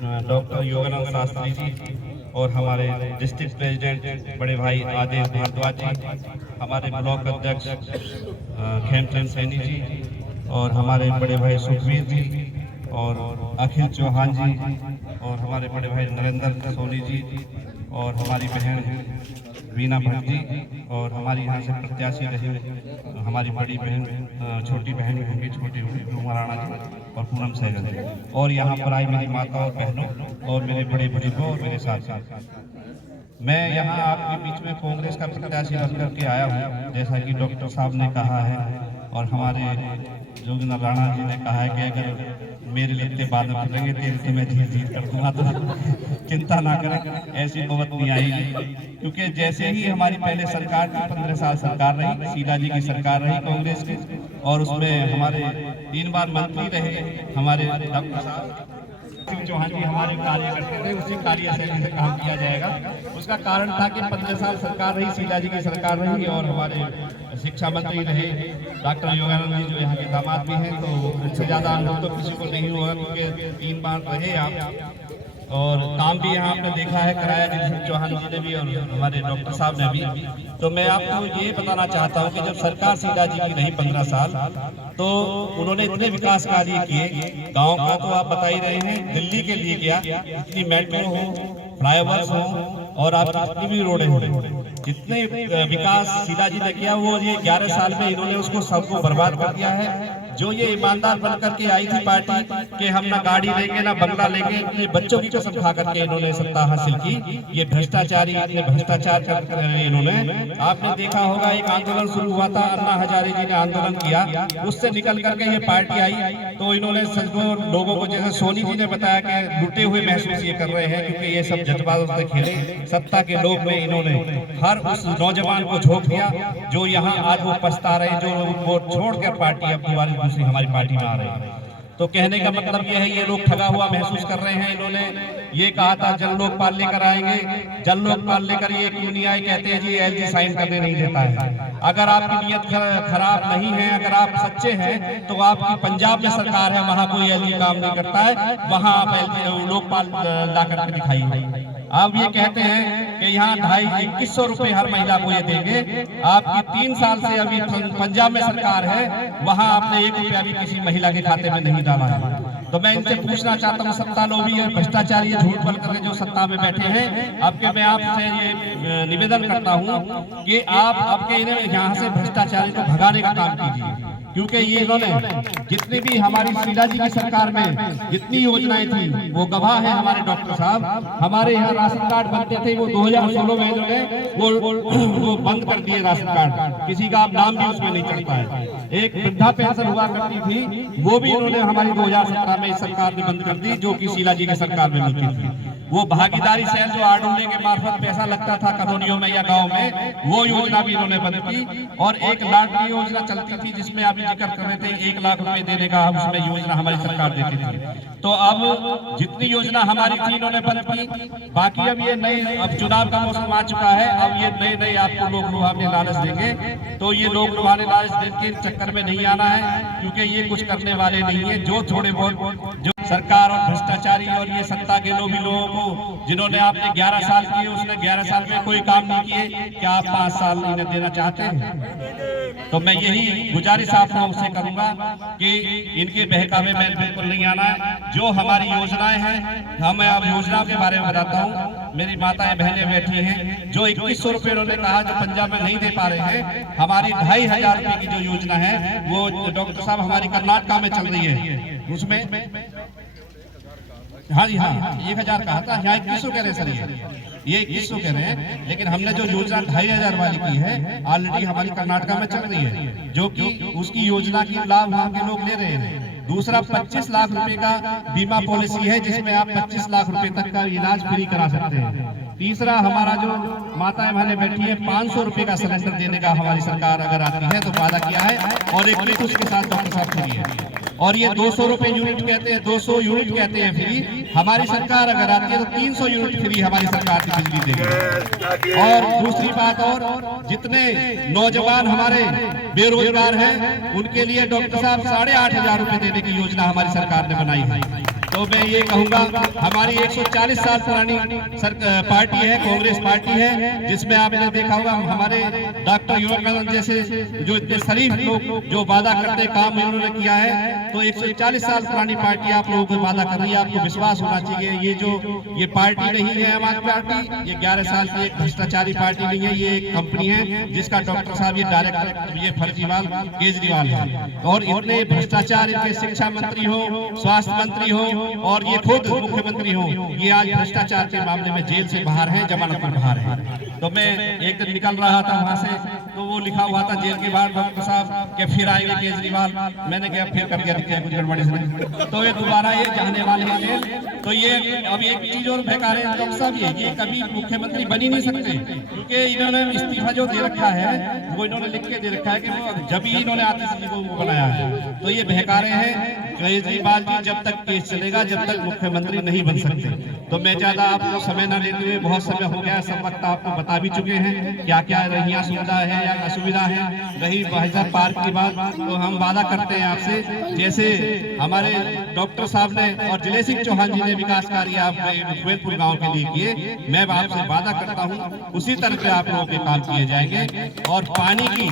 Doctor Yogananda Shastri ji और हमारे district president बड़े भाई आदेश भारद्वाज जी, हमारे ब्लॉक अध्यक्ष खेमचंद सैनी जी और हमारे बड़े भाई सुखवीर जी और अखिल चौहान जी और हमारे बड़े भाई नरेंद्र सोनी जी और हमारी बहन वीना भट्ट जी और हमारी यहाँ से प्रत्याशी रहे हमारी बड़ी बहन छोटी बहन होंगी छोटी होंगी राणा जी और पूनम सहगल जी और यहाँ पर आई मेरी माता और बहनों और मेरे बड़े बुजुर्गों और मेरे साथ साथ मैं यहाँ आपके बीच में कांग्रेस का प्रत्याशी बनकर के आया हूँ। जैसा कि डॉक्टर साहब ने कहा है और हमारे जोगिंदर राणा जी ने कहा है कि अगर मेरे लगते बाद में फटेंगे तेल से मैं जीत कर दूंगा, तो चिंता ना करें, ऐसी नौबत नहीं आएगी। क्योंकि जैसे ही हमारी पहले सरकार थी 15 साल सरकार रही, शीला जी की सरकार रही कांग्रेस की, और उसमें हमारे 3 बार मंत्री रहे हमारे डॉक्टर साहब चौहान जी हमारे कार्य करते थे, उसी कार्यशैली से काम किया जाएगा। उसका कारण था कि 15 साल सरकार रही, शीला जी की सरकार रही और हमारे शिक्षा मंत्री रहे डॉक्टर योगानंद जी जो यहाँ के दामाद भी हैं, तो उनसे ज़्यादा अनुभव तो किसी को नहीं हुआ क्योंकि 3 बार रहे आप और काम भी यहाँ आपने देखा है कराया जी चौहान जी ने भी और हमारे डॉक्टर साहब ने भी। तो मैं आपको ये बताना चाहता हूँ कि जब सरकार शीला जी की रही 15 साल तो उन्होंने इतने विकास कार्य किए, गांव का तो आप बता ही रहे हैं, दिल्ली के लिए किया, इतनी मेट्रो हो, फ्लाईओवर्स हो और आप जितनी भी रोडें हो, जितने विकास शीला जी ने किया वो ये 11 साल में इन्होंने उसको सबको बर्बाद कर दिया है। जो ये ईमानदार बन करके आई थी पार्टी कि हम ना गाड़ी लेंगे ना बंगला लेंगे, अपने बच्चों की कसम खा करके इन्होंने सत्ता हासिल की। ये भ्रष्टाचारी इतने भ्रष्टाचार कर इन्होंने, आपने देखा होगा एक आंदोलन शुरू हुआ था, अन्ना हजारे जी ने आंदोलन किया, उससे निकल करके ये पार्टी आई तो इन्होंने लोगों को, जैसे सोनी जी ने बताया कि लुटे हुए महसूस ये कर रहे हैं क्योंकि ये सब जज्बातों से खेले, सत्ता के लोभ में इन्होंने हर उस नौजवान को झोंक दिया जो यहाँ आज वो पछता रहे, जो वो छोड़कर पार्टी अब दोबारा दूसरी हमारी पार्टी में आ रही है। तो कहने का मतलब ये है ये लोग ठगा हुआ महसूस कर रहे हैं। इन्होंने ये कहा था जन लोकपाल लेकर आएंगे, जन लोकपाल लेकर ये क्यों नहीं आए, कहते हैं जी एलजी साइन करने नहीं देता है। अगर आपकी नीयत खराब नहीं है, अगर आप सच्चे हैं तो आपकी पंजाब में सरकार है, वहां कोई एलजी काम नहीं करता है, वहां आप एलजी लोकपाल ला करके दिखाइए। आप ये कहते हैं कि यहाँ 2,500 रुपए हर महिला को ये देंगे, आपकी 3 साल से अभी पंजाब में सरकार है, वहां आपने 1 रुपया भी किसी महिला के खाते में नहीं डाला है। तो मैं इनसे पूछना चाहता हूँ, सत्ता लोभी है, भ्रष्टाचारी है, झूठ बोल करके जो सत्ता में बैठे हैं, आपके मैं आपसे ये निवेदन करता हूँ कि आप आपके यहाँ से भ्रष्टाचारी को भगाने का काम कीजिए, क्योंकि ये इन्होंने जितनी भी हमारी शीला जी की सरकार में जितनी योजनाएं थी वो गवाह है हमारे डॉक्टर साहब। हमारे यहाँ राशन कार्ड बनते थे वो 2016 में इन्होंने वो बंद कर दिए राशन कार्ड, किसी का आप नाम भी उसमें नहीं चढ़ता है। एक वृद्धा पेंशन हुआ करती थी वो भी इन्होंने हमारी 2017 में इस सरकार ने बंद कर दी, जो कि शीला जी की सरकार में मिलती थी। वो भागीदारी सेल जो आडोले के मार्फत पैसा लगता था कॉलोनियों में या गांव में, वो योजना भी इन्होंने बंद की। और एक लाडली योजना चलती थी जिसमें अभी जिक्र कर रहे थे 1 लाख रुपए देने का, उसमें योजना हमारी सरकार देती थी। तो अब जितनी योजना हमारी थी इन्होंने बंद की। बाकी अब ये नए, अब चुनाव का मौसम आ चुका है, अब ये नए आपको लोग लुभाने लालच देंगे, तो ये लोग लुभाने लालच देने के चक्कर में नहीं आना है, क्योंकि ये कुछ करने वाले नहीं है। जो थोड़े बहुत जो सरकार और भ्रष्टाचारी और ये सत्ता के लोभी लोगों को, जिन्होंने आपने 11 साल किए, उसने 11 साल में कोई काम नहीं किए, क्या आप 5 साल इन्हें देना चाहते हैं? तो मैं यही गुजारिश आप लोगों से करूंगा कि इनके बहकावे में बिल्कुल नहीं आना है। जो हमारी योजनाएं हैं, हम अब योजनाओं के बारे में बताता हूँ। मेरी माताएं बहनें बैठी हैं, जो 2100 रुपए उन्होंने कहा जो पंजाब में नहीं दे पा रहे हैं, हमारी 2500 रुपए की जो योजना है वो डॉक्टर साहब हमारी कर्नाटका में चल रही है, उसमें हाँ जी हाँ 1000 कहा था, यहाँ 2100 कह रहे सर, ये 2100 कह रहे हैं, लेकिन हमने जो योजना 2500 वाली की है ऑलरेडी हमारी कर्नाटका में चल रही है, जो कि उसकी योजना की लाभ वहाँ के लोग ले रहे हैं। दूसरा 25 लाख रुपए का बीमा पॉलिसी है जिसमें आप 25 लाख रुपए तक का इलाज फ्री करा सकते हैं। तीसरा हमारा जो माताएं बहनें बैठी है 500 रुपए का सिलेंडर देने का हमारी सरकार अगर आती है तो वादा किया है, और एक लिस्ट उसके साथ डॉक्टर साहब फ्री है। और ये 200 रुपए यूनिट कहते हैं, 200 यूनिट कहते हैं फ्री, हमारी सरकार अगर आती है तो 300 यूनिट फ्री हमारी सरकार की बिजली देगी। और दूसरी बात, और जितने नौजवान हमारे बेरोजगार हैं उनके लिए डॉक्टर साहब 8500 रुपए देने की योजना हमारी सरकार ने बनाई है। तो मैं ये कहूंगा हमारी 140 साल पुरानी पार्टी है, कांग्रेस पार्टी है, जिसमें आपने देखा होगा हमारे डॉक्टर युवकानंद जैसे जो इतने शरीफ लोग जो वादा करते काम इन्होंने किया है। तो 140 साल पुरानी पार्टी आप लोगों को वादा कर रही है, आपको विश्वास होना चाहिए। ये पार्टी नहीं है आम आदमी पार्टी, ये 11 साल की एक भ्रष्टाचारी पार्टी नहीं है, ये एक कंपनी है जिसका डॉक्टर साहब ये डायरेक्टर ये फर्जीवाल केजरीवाल है। और इतने भ्रष्टाचार इनके शिक्षा मंत्री हो, स्वास्थ्य मंत्री हो और ये खुद मुख्यमंत्री हो, ये आज भ्रष्टाचार के मामले में जेल से बाहर है, जमानत पर बाहर है। तो मैं एक दिन निकल रहा था वहां से, तो वो लिखा हुआ था जेल के बाहर डॉक्टर साहब के फिर आएंगे केजरीवाल। मैंने कहा फिर कर दिया कुछ गड़बड़ी से, तो ये दोबारा ये जाने वाले हैं जेल। तो ये अब एक चीज और बेकार है डॉक्टर साहब, ये कभी मुख्यमंत्री बन ही नहीं सकते, क्योंकि इन्होंने इस्तीफा जो दे रखा है वो इन्होंने लिख के दे रखा है कि वो जब ही इन्होंने आतिश जी को बनाया है। तो ये बहकारे हैं केजरीवाल जी, जब तक केस चलेगा जब तक मुख्यमंत्री नहीं बन सकते। तो मैं ज्यादा आपको समय न लेते हुए, बहुत समय हो गया, सब वक्त आपको बता भी चुके हैं क्या क्या रही सुविधा है या असुविधा है। रही भाई साहब पार्क की बात, तो हम वादा करते हैं आपसे, जैसे हमारे डॉक्टर साहब ने और जिले सिंह चौहान जी ने विकास कार्य आपने कुवेतपुर गांव के लिए किए, मैं आपसे वादा करता हूं उसी तरह से आप लोगों के काम किए जाएंगे। और पानी की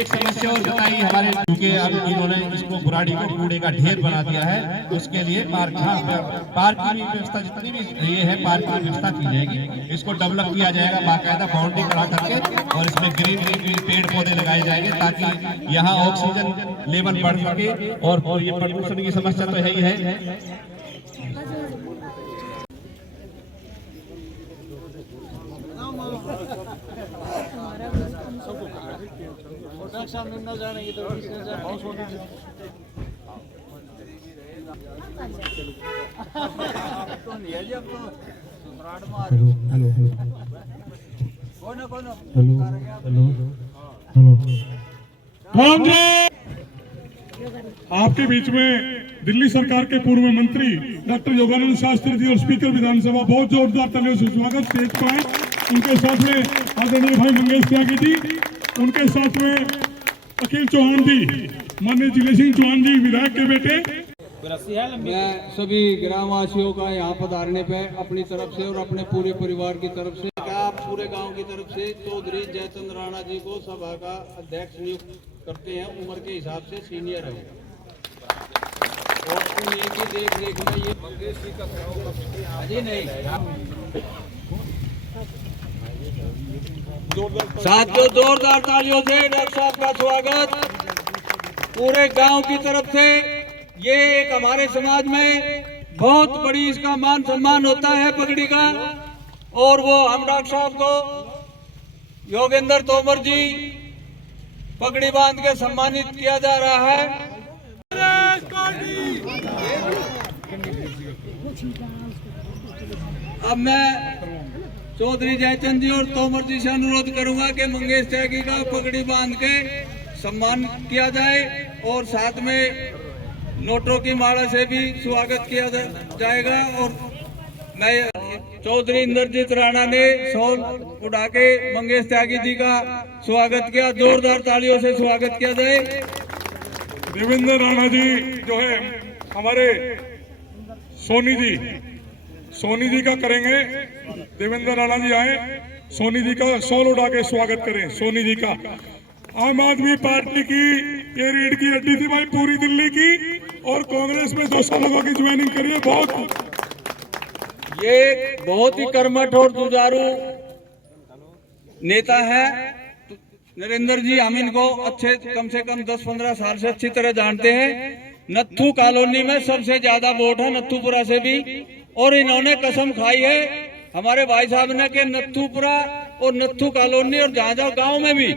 एक समस्या और बताई हमारे, क्योंकि अब इन्होंने इसको बुराड़ी को कूड़े का ढेर बना दिया है, उसके लिए पार्क की भी व्यवस्था, जितनी भी ये है पार्क की व्यवस्था की जाएगी, इसको डेवलप किया जाएगा, बाकायदा बाउंड्री करा करके, और इसमें ग्रीन पेड़ पौधे लगाए जाएंगे ताकि यहाँ ऑक्सीजन लेवल बढ़ सके। और ये प्रदूषण की समस्या तो है ही है। आपके बीच में दिल्ली सरकार के पूर्व मंत्री डॉक्टर योगानंद शास्त्री जी और स्पीकर विधानसभा, बहुत जोरदार तालियों से स्वागत। स्टेज पर आए, उनके साथ में आदरणीय भाई मंगेश त्यागी जी, उनके साथ में अखिल चौहान जी, माननीय जिले सिंह चौहान जी विधायक के बेटे। मैं सभी ग्रामवासियों का यहाँ पधारने पे अपनी तरफ से और अपने पूरे परिवार की तरफ से, पूरे गांव की तरफ से चौधरी जयचंद राणा जी को सभा का अध्यक्ष नियुक्त करते हैं। उम्र के हिसाब से सीनियर है और उन्हीं की देख रेख में ये मंगेश जी का अजी नहीं साथियों, जोरदार तालियों से डॉक्टर साहब का स्वागत पूरे गांव की तरफ से। ये एक हमारे समाज में बहुत बड़ी इसका मान सम्मान होता है पगड़ी का, और वो हम डॉक्टर साहब को योगेंद्र तोमर जी पगड़ी बांध के सम्मानित किया जा रहा है। अब मैं चौधरी जयचंद जी और तोमर जी से अनुरोध करूंगा कि मंगेश त्यागी का पगड़ी बांध के सम्मान किया जाए और साथ में नोटों की माला से भी स्वागत किया जाएगा। और मैं चौधरी इंद्रजीत राणा ने शॉल उड़ा के मंगेश त्यागी जी का स्वागत किया, जोरदार तालियों से स्वागत किया जाए। देवेंद्र राणा जी जो है हमारे सोनी जी का करेंगे। देवेंद्र राणा जी आए, सोनी जी का शॉल उड़ा के स्वागत करें। सोनी जी का आम आदमी पार्टी की ये रीढ़ की हड्डी थी भाई पूरी दिल्ली की, और कांग्रेस में 200 लोगों की ज्वाइनिंग करी है। ये बहुत ही कर्मठ और जुझारू नेता है नरेंद्र जी। हम इनको अच्छे कम से कम 10-15 साल से अच्छी तरह जानते हैं। नत्थू कॉलोनी में सबसे ज्यादा वोट है, नत्थूपुरा से भी, और इन्होंने कसम खाई है हमारे भाई साहब ने कि नत्थूपुरा और नत्थू कॉलोनी और जहाँ गांव में भी,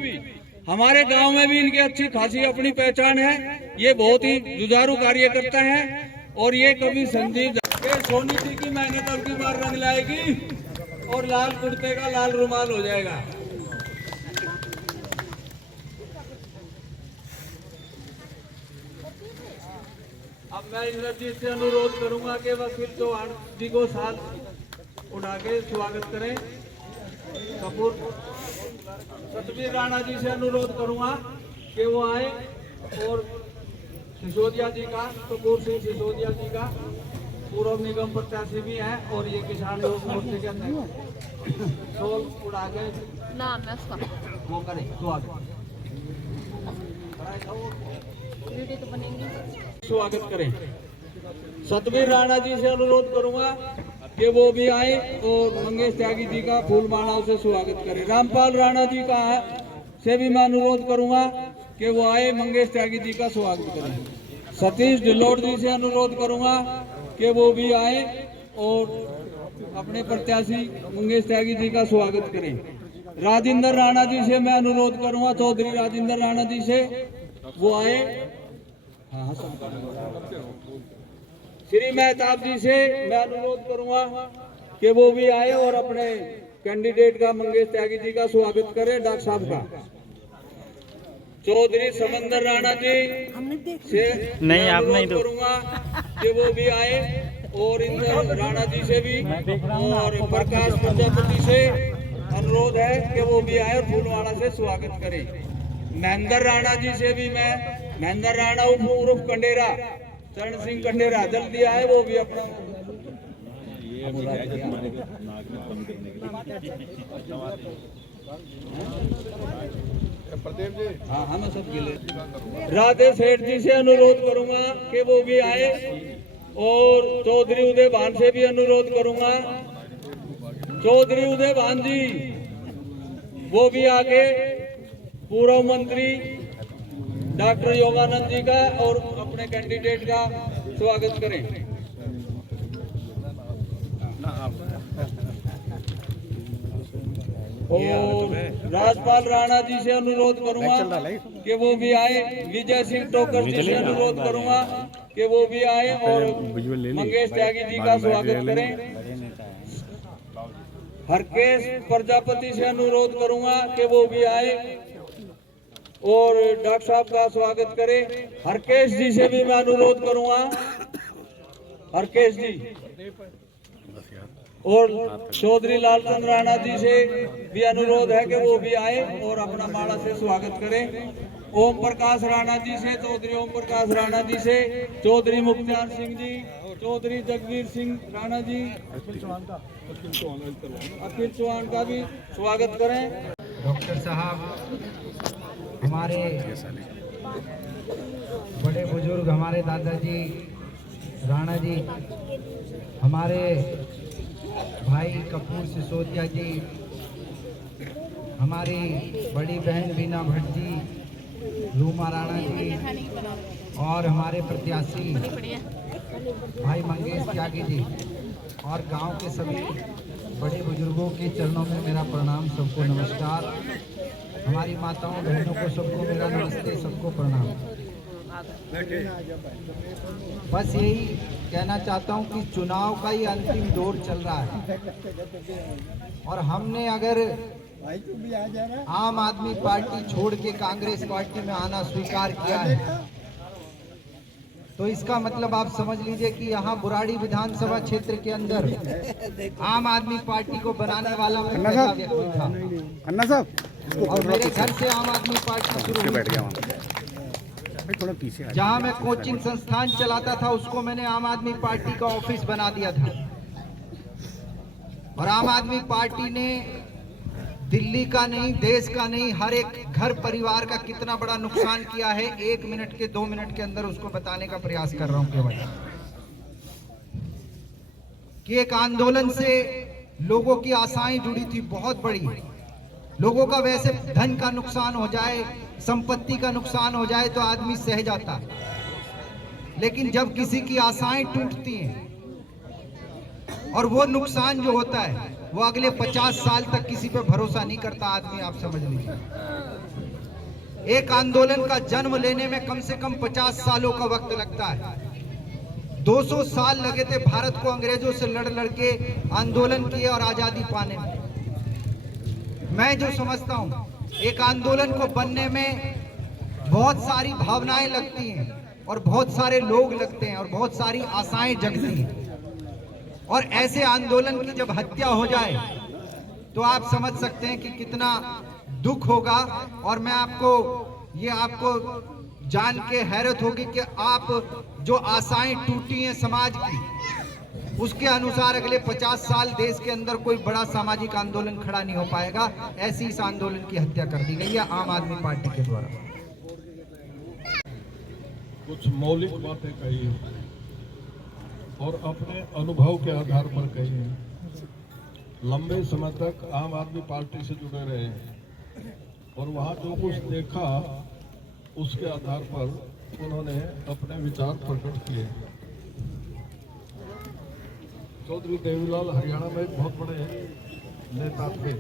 हमारे गांव में भी इनकी अच्छी खासी अपनी पहचान है। ये बहुत ही जुझारू कार्य करता है और ये कभी संजीव सोनी जी की मेहनत अब की बार रंग लाएगी और लाल कुर्ते का लाल रुमाल हो जाएगा। अब मैं इंद्रजीत से अनुरोध करूंगा कि वकील चौहान जी को साथ उठा के स्वागत करें। कपूर सतवीर राणा जी से अनुरोध करूंगा कि वो आए, और सिसोदिया जी का, कपूर सिंह सिसोदिया जी का पूर्व निगम प्रत्याशी भी हैं और ये किसान योग मोर्चे के अंदर शोल उड़ा के नाम है उसका वो करें स्वागत वीडियो तो बनेंगी। स्वागत करें। सतवीर राणा जी से अनुरोध करूंगा कि वो भी आए और मंगेश त्यागी जी का फूल मालाओं से स्वागत करें। रामपाल राणा जी का से भी मैं अनुरोध करूंगा कि वो आए, मंगेश त्यागी जी का स्वागत करें। सतीश ढिल्लोड़ जी से अनुरोध करूंगा कि वो भी आए और अपने प्रत्याशी मंगेश त्यागी जी का स्वागत करें। राजेंद्र राणा जी से मैं अनुरोध करूंगा, चौधरी राजेंद्र राणा जी से वो आए। हाँ, श्री मेहताब जी से मैं अनुरोध करूंगा कि वो भी आए और अपने कैंडिडेट का मंगेश त्यागी जी का स्वागत करें, डॉक्टर साहब का। चौधरी समंदर राणा जी से नहीं, आप नहीं दो। करूंगा कि वो भी आए और इंद्र राणा जी से भी और प्रकाश प्रजापति से अनुरोध है कि वो भी आए और फूलवाड़ा से स्वागत करें। महेंद्र राणा जी से भी मैं, महेंद्र राणा उर्फ कंडेरा, चरण सिंह कंडेरा जल्दी आए, वो भी अपना हाँ हम सब गिले। राधे सेठ जी से अनुरोध करूंगा कि वो भी आए और चौधरी उदय भान से भी अनुरोध करूंगा। चौधरी उदय भान जी वो भी आके पूर्व मंत्री डॉक्टर योगानंद जी का और अपने कैंडिडेट का स्वागत करें। और राजपाल राणा जी से अनुरोध करूंगा कि वो भी आए। विजय सिंह टोकर जी से अनुरोध करूंगा कि वो भी आए और मंगेश त्यागी जी का स्वागत करें। हरकेश प्रजापति से अनुरोध करूंगा कि वो भी आए और डॉक्टर साहब का स्वागत करें। हरकेश जी से भी मैं अनुरोध करूंगा, हरकेश जी, और चौधरी लालचंद राणा जी से भी अनुरोध है कि वो भी आए और अपना माला से स्वागत करें। ओम प्रकाश राणा जी से, चौधरी ओम प्रकाश राणा जी से, चौधरी मुख्तार सिंह जी, चौधरी जगवीर सिंह राणा जी, अखिल चौहान का भी स्वागत करें। डॉक्टर साहब, हमारे बड़े बुजुर्ग, हमारे दादाजी राणा जी, हमारे भाई कपूर सिसोदिया जी, हमारी बड़ी बहन बीना भट्ट जी, रूमा राणा जी और हमारे प्रत्याशी भाई मंगेश त्यागी जी और गांव के सभी बड़े बुजुर्गों के चरणों में मेरा प्रणाम, सबको नमस्कार। हमारी माताओं बहनों को सबको मेरा नमस्ते, सबको प्रणाम। बस यही कहना चाहता हूं कि चुनाव का ही अंतिम दौर चल रहा है और हमने अगर आम आदमी पार्टी छोड़ के कांग्रेस पार्टी में आना स्वीकार किया है तो इसका मतलब आप समझ लीजिए कि यहाँ बुराड़ी विधानसभा क्षेत्र के अंदर आम आदमी पार्टी को बनाने वाला मैं पहला व्यक्ति था। अन्ना साहब, और मेरे घर से आम आदमी पार्टी शुरू हुई। जहाँ मैं कोचिंग संस्थान चलाता था उसको मैंने आम आदमी पार्टी का ऑफिस बना दिया था और आम आदमी पार्टी ने दिल्ली का नहीं, देश का नहीं, हर एक घर परिवार का कितना बड़ा नुकसान किया है, 1 मिनट के 2 मिनट के अंदर उसको बताने का प्रयास कर रहा हूं केवल कि एक आंदोलन से लोगों की आशाएं जुड़ी थी बहुत बड़ी। लोगों का वैसे धन का नुकसान हो जाए, संपत्ति का नुकसान हो जाए तो आदमी सह जाता है, लेकिन जब किसी की आशाएं टूटती हैं और वो नुकसान जो होता है वो अगले 50 साल तक किसी पे भरोसा नहीं करता आदमी, आप समझ लीजिए। एक आंदोलन का जन्म लेने में कम से कम 50 सालों का वक्त लगता है। 200 साल लगे थे भारत को अंग्रेजों से लड़ के आंदोलन किए और आजादी पाने में। मैं जो समझता हूं, एक आंदोलन को बनने में बहुत सारी भावनाएं लगती हैं और बहुत सारे लोग लगते हैं और बहुत सारी आशाएं जगती हैं, और ऐसे आंदोलन की जब हत्या हो जाए तो आप समझ सकते हैं कि कितना दुख होगा। और मैं आपको जान के हैरत होगी कि आप जो आशाएं टूटी हैं समाज की, उसके अनुसार अगले 50 साल देश के अंदर कोई बड़ा सामाजिक आंदोलन खड़ा नहीं हो पाएगा। ऐसी इस आंदोलन की हत्या कर दी गई है आम आदमी पार्टी के द्वारा। कुछ मौलिक बातें कही और अपने अनुभव के आधार पर कही हैं। लंबे समय तक आम आदमी पार्टी से जुड़े रहे हैं और वहाँ जो कुछ देखा उसके आधार पर उन्होंने अपने विचार प्रकट किए। चौधरी देवीलाल हरियाणा में एक बहुत बड़े नेता थे।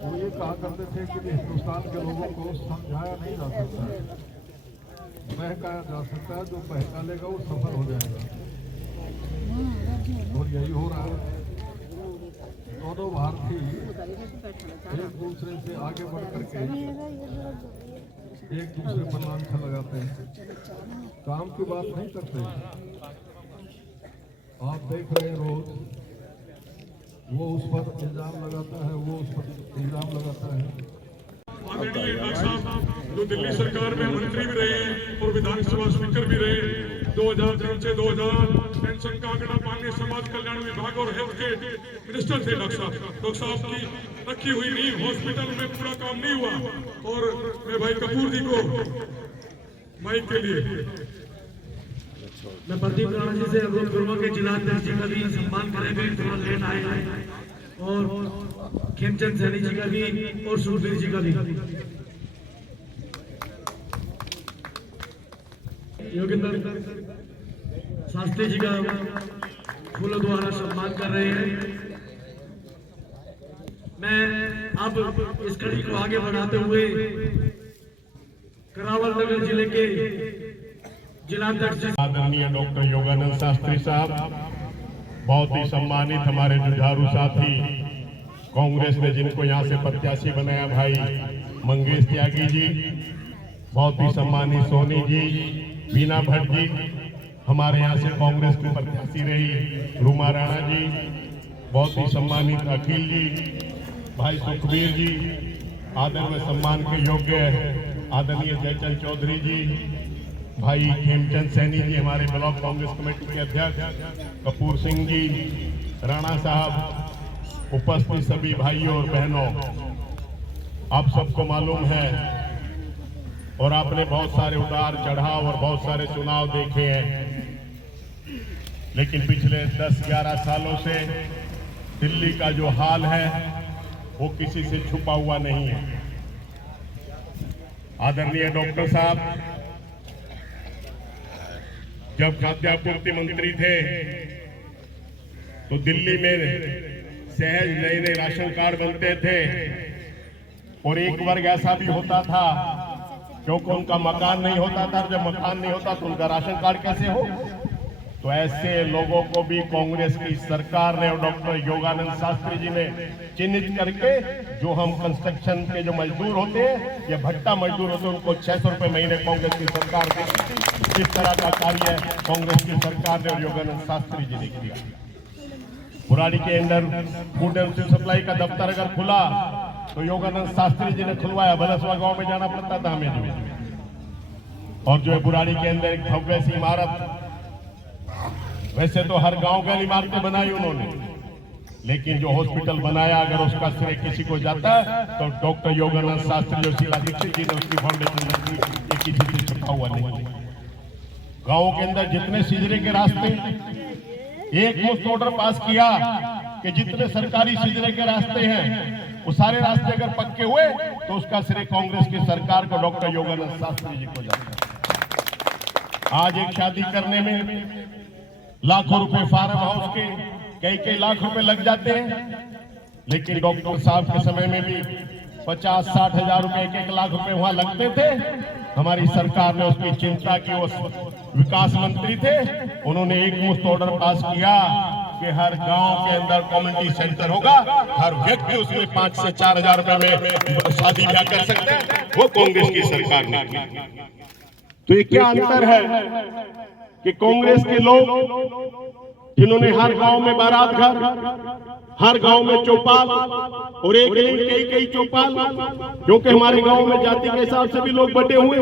वो ये कहा करते थे कि हिंदुस्तान के लोगों को समझाया नहीं जा सकता है, बहकाया जा सकता है। जो बहका लेगा वो सफल हो जाएगा और यही हो रहा है। दोनों भारतीय एक दूसरे से आगे बढ़ करके एक दूसरे पर लांछन लगाते हैं, काम की बात नहीं करते। आप देख रहे हैं रोज वो उस पर इल्जाम लगाता है, वो उस पर इल्जाम लगाता है। आदरणीय डॉक्टर साहब जो दिल्ली सरकार में मंत्री भी रहे हैं और विधानसभा स्पीकर भी रहे, 2003 से 2000 पेंशन का आंकड़ा पाने, समाज कल्याण विभाग और हेल्थ के मिनिस्टर थे डॉक्टर साहब की रखी हुई नींव हॉस्पिटल में पूरा काम नहीं हुआ। और मैं भाई कपूर जी को माइक के लिए मैं प्रदीप राणा जी से अनुरोध करूंगा कि जिलाध्यक्ष जी का भी सम्मान करेंगे, थोड़ा लेट आए हैं, और खेमचंद सैनी जी का भी और सुरवीर जी का भी। योगेंद्र शास्त्री जी का फूलों द्वारा सम्मान कर रहे हैं। मैं अब इस कड़ी को आगे बढ़ाते हुए करावल नगर जिले के जिलाध्यक्ष आदरणीय डॉक्टर योगानंद शास्त्री साहब, बहुत ही सम्मानित हमारे जुझारू साथी, कांग्रेस ने जिनको यहाँ से प्रत्याशी बनाया भाई मंगेश त्यागी जी, बहुत ही सम्मानित सोनी जी, बीना भट्ट जी, हमारे यहाँ से कांग्रेस की प्रत्याशी रही रूमा राणा जी, बहुत ही सम्मानित अखिल जी, भाई सुखबीर जी, आदर में सम्मान के योग्य आदरणीय जयचंद चौधरी जी, भाई खेमचंद सैनी जी, हमारे ब्लॉक कांग्रेस कमेटी के अध्यक्ष कपूर सिंह जी, राणा साहब, उपस्थित सभी भाइयों और बहनों, आप सबको मालूम है और आपने बहुत सारे उतार चढ़ाव और बहुत सारे चुनाव देखे हैं, लेकिन पिछले 10-11 सालों से दिल्ली का जो हाल है वो किसी से छुपा हुआ नहीं है। आदरणीय डॉक्टर साहब जब खाद्यापूर्ति मंत्री थे तो दिल्ली में सहज नए नए राशन कार्ड बनते थे और एक वर्ग ऐसा भी होता था क्योंकि उनका मकान नहीं होता था। जब मकान नहीं होता तो उनका राशन कार्ड कैसे हो? तो ऐसे लोगों को भी कांग्रेस की सरकार ने और डॉक्टर योगानंद शास्त्री जी ने चिन्हित करके, जो हम कंस्ट्रक्शन के जो मजदूर होते हैं या भट्टा मजदूर होते हैं, उनको 600 रुपए महीने कांग्रेस की सरकार देती थी। इस तरह का कार्य कांग्रेस की सरकार ने और योगानंद शास्त्री जी ने किया। बुराड़ी के अंदर फूड एंड सप्लाई का दफ्तर अगर खुला तो योगानंद शास्त्री जी ने खुलवाया। बलसवा गांव में जाना पड़ता था हमें और जो है बुराड़ी के अंदर एक भव्य सी इमारत, वैसे तो हर गांव का इमारतें बनाई उन्होंने, लेकिन जो हॉस्पिटल बनाया अगर उसका श्रेय किसी को जाता है तो डॉक्टर योगानंद शास्त्री और शीला दीक्षित जी ने उसकी फाउंडेशन ये किसी से छुपा हुआ नहीं। गांव के अंदर जितने सिजरे के रास्ते, एक मुफ्त ऑर्डर पास किया कि जितने सरकारी सिजरे के रास्ते हैं वो सारे रास्ते अगर पक्के हुए तो उसका श्रेय कांग्रेस की सरकार को डॉक्टर योगानंद शास्त्री जी को जाता है। आज एक शादी करने में लाखों रुपए फार्म हाउस के कई लाख रुपए लग जाते हैं, लेकिन डॉक्टर साहब के समय में भी 50-60 हजार रुपए, 1-1 लाख रुपए वहां लगते थे। हमारी सरकार ने उसकी चिंता की, वो विकास मंत्री थे, उन्होंने एक मुफ्त ऑर्डर पास किया कि हर गांव के अंदर कम्युनिटी सेंटर होगा, हर व्यक्ति उसमें 5 से 4 हजार रुपए में शादी ब्याह कर सकते हैं। वो कांग्रेस की सरकार ने किया। तो ये क्या अंतर है कि कांग्रेस के लोग जिन्होंने हर गांव में बारात घर हर गांव में चौपाल, और एक नहीं कई चौपाल, क्योंकि हमारे गांव में जाति के हिसाब से भी लोग बटे हुए,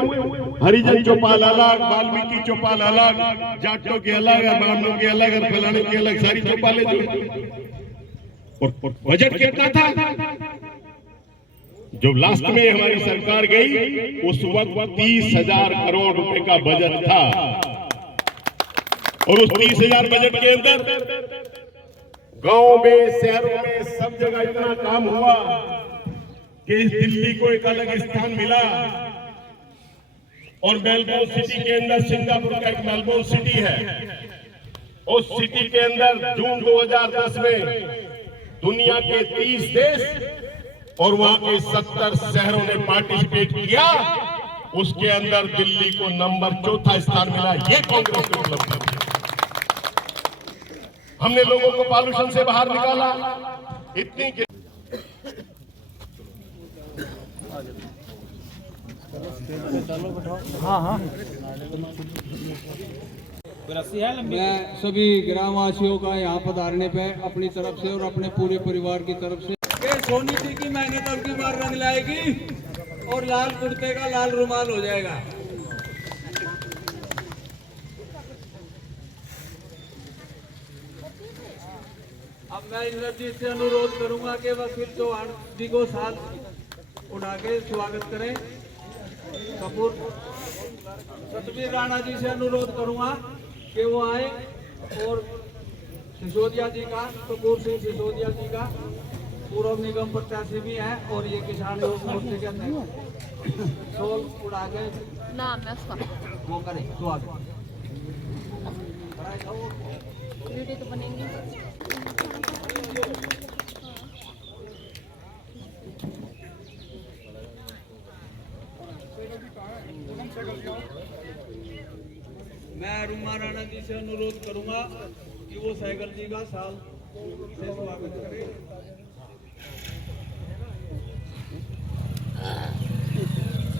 हरिजन चौपाल अलग, वाल्मीकि चौपाल अलग, जाटों के अलग, ब्राह्मणों के अलग, और फलाने के अलग, सारी चौपालें जो। और बजट कितना था जो लास्ट में हमारी सरकार गई, उस वक्त 30,000 करोड़ रुपए का बजट था, और उस 30,000 बजट के अंदर गांव में, शहरों में, सब जगह इतना काम हुआ कि दिल्ली को एक अलग स्थान मिला। और मेलबोर्न सिटी के अंदर, सिंगापुर का एक मेलबोर्न सिटी है, उस सिटी के अंदर जून 2010 में दुनिया के 30 देश और वहां के 70 शहरों ने पार्टिसिपेट किया, उसके अंदर दिल्ली को नंबर 4था स्थान मिला। ये कांग्रेस की उपलब्धि है। हमने लोगों को पॉल्यूशन से बाहर निकाला, इतनी मैं सभी ग्रामवासियों का यहाँ पधारने पे अपनी तरफ से और अपने पूरे परिवार की तरफ से सोनी जी की मेहनत अब की बार रंग लाएगी और लाल कुर्ते का लाल रुमाल हो जाएगा। अब मैं इंद्रजीत से अनुरोध करूंगा कि वकील चौहान जी को साथ उठा के स्वागत करें। कपूर सतबीर राणा जी से अनुरोध करूंगा कि वो आए, और सिसोदिया जी का, कपूर सिंह सिसोदिया जी का पूर्व निगम प्रत्याशी भी है, और ये किसान लोग मोर्चे के अंदर शॉल उड़ा के नाम है उसका। वो करें स्वागत। वीडियो तो बनेंगी। मैं रुमा राणा जी से अनुरोध करूंगा कि वो सहगल जी का साल से स्वागत करें।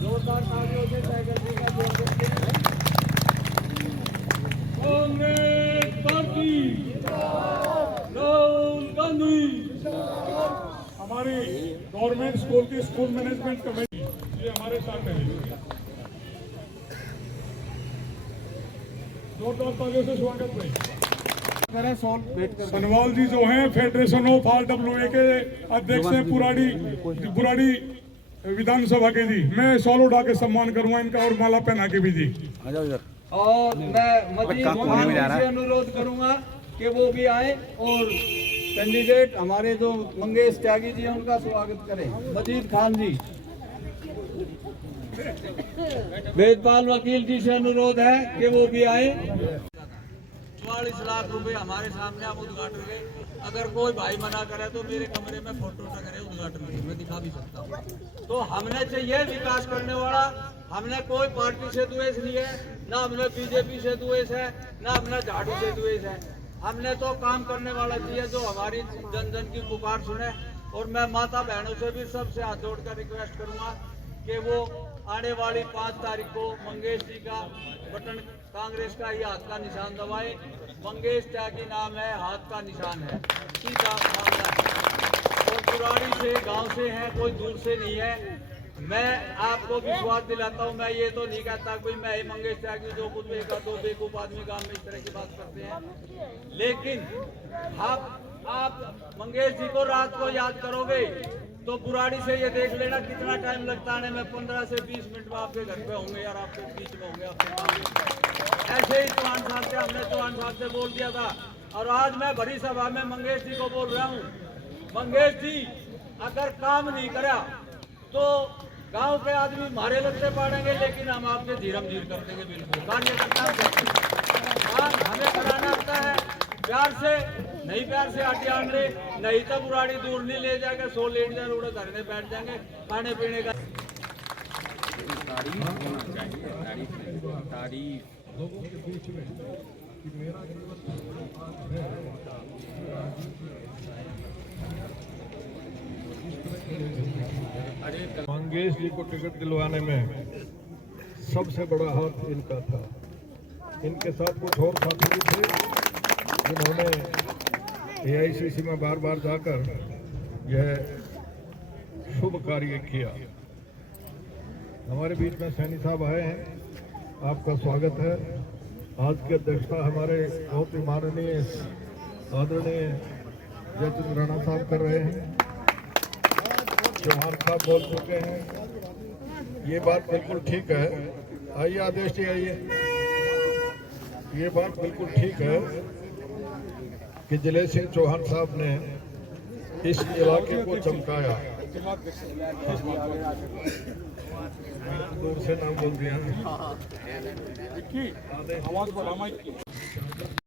जोरदार तालियों से सहगल जी का स्वागत करें। कांग्रेस पार्टी, राहुल गांधी। हमारी गवर्नमेंट स्कूल की स्कूल मैनेजमेंट कमेटी ये हमारे साथ है। जोरदार तालियों से स्वागत है। सनवाल जी जो हैं फेडरेशन ऑफ RWA के अध्यक्ष हैं बुराड़ी विधानसभा के जी। मैं शॉल उठा के सम्मान करूंगा इनका, और माला पहना के भी जी। और मैं मजीद खान जी से अनुरोध करूंगा कि वो भी आए, और कैंडिडेट हमारे जो मंगेश त्यागी जी हैं उनका स्वागत करें। मजीद खान जी। वेदपाल वकील जी से अनुरोध है कि वो भी आए। 44 लाख रुपए हमारे सामने आप उद्घाटन के, अगर कोई भाई मना करे तो मेरे कमरे में फोटो टकरे उद्घाटन की, मैं दिखा भी सकता हूँ। तो हमने चाहिए विकास करने वाला, हमने कोई पार्टी से द्वेष नहीं है, ना हमने बीजेपी से द्वेष है, ना हमने झाड़ू से द्वेष है। हमने तो काम करने वाला चाहिए जो हमारी जन जन की पुकार सुने। और मैं माता बहनों से भी सबसे हाथ जोड़कर रिक्वेस्ट करूंगा कि वो आने वाली 5 तारीख को मंगेश जी का बटन कांग्रेस का ही हाथ का निशान दबाए। मंगेश त्यागी नाम है, हाथ का निशान है, सीधा मामला है। और बुराड़ी से गांव से है, कोई दूर से नहीं है। मैं आपको विश्वास दिलाता हूं, मैं ये तो नहीं कहता कि मैं ही मंगेश त्यागी जो कुछ एक दो बेवकूफ आदमी गांव में इस तरह की बात करते हैं, लेकिन आप मंगेश जी को रात को याद करोगे तो बुराड़ी से ये देख लेना कितना टाइम लगता है। मैं 15 से 20 मिनट में आपके घर पे होंगे यार, आपके बीच में होंगे आपके। ऐसे ही चौहान साहब से हमने चौहान साहब से बोल दिया था, और आज मैं बड़ी सभा में मंगेश जी को बोल रहा हूँ, मंगेश जी अगर काम नहीं करा तो गांव के आदमी मारे लगते पड़ेंगे, लेकिन हम आपसे धीरम धीर कर देंगे। बिल्कुल कार्यकर्ता काम हमें कराना आता है प्यार से, नहीं प्यार से आटी आंगड़े, नहीं तो बुराड़ी दूर नहीं ले जाएगा। 100 लेट जाए उड़े धरने बैठ जाएंगे, खाने पीने का लोगों के बीच में कि मेरा जीवन मंगेश जी को टिकट दिलवाने में सबसे बड़ा हाथ इनका था। इनके साथ कुछ और साथी भी थे जिन्होंने AICC में बार बार जाकर यह शुभ कार्य किया। हमारे बीच में सैनी साहब आए हैं, आपका स्वागत है। आज की अध्यक्षता हमारे बहुत ही माननीय आदरणीय जयचंद्र राणा साहब कर रहे हैं। चौहान साहब बोल चुके हैं। ये बात बिल्कुल ठीक है। आइए आदेश जी, आइए। ये बात बिल्कुल ठीक है कि जलेश सिंह चौहान साहब ने इस इलाके को चमकाया। दूर से नाम बोल दिया।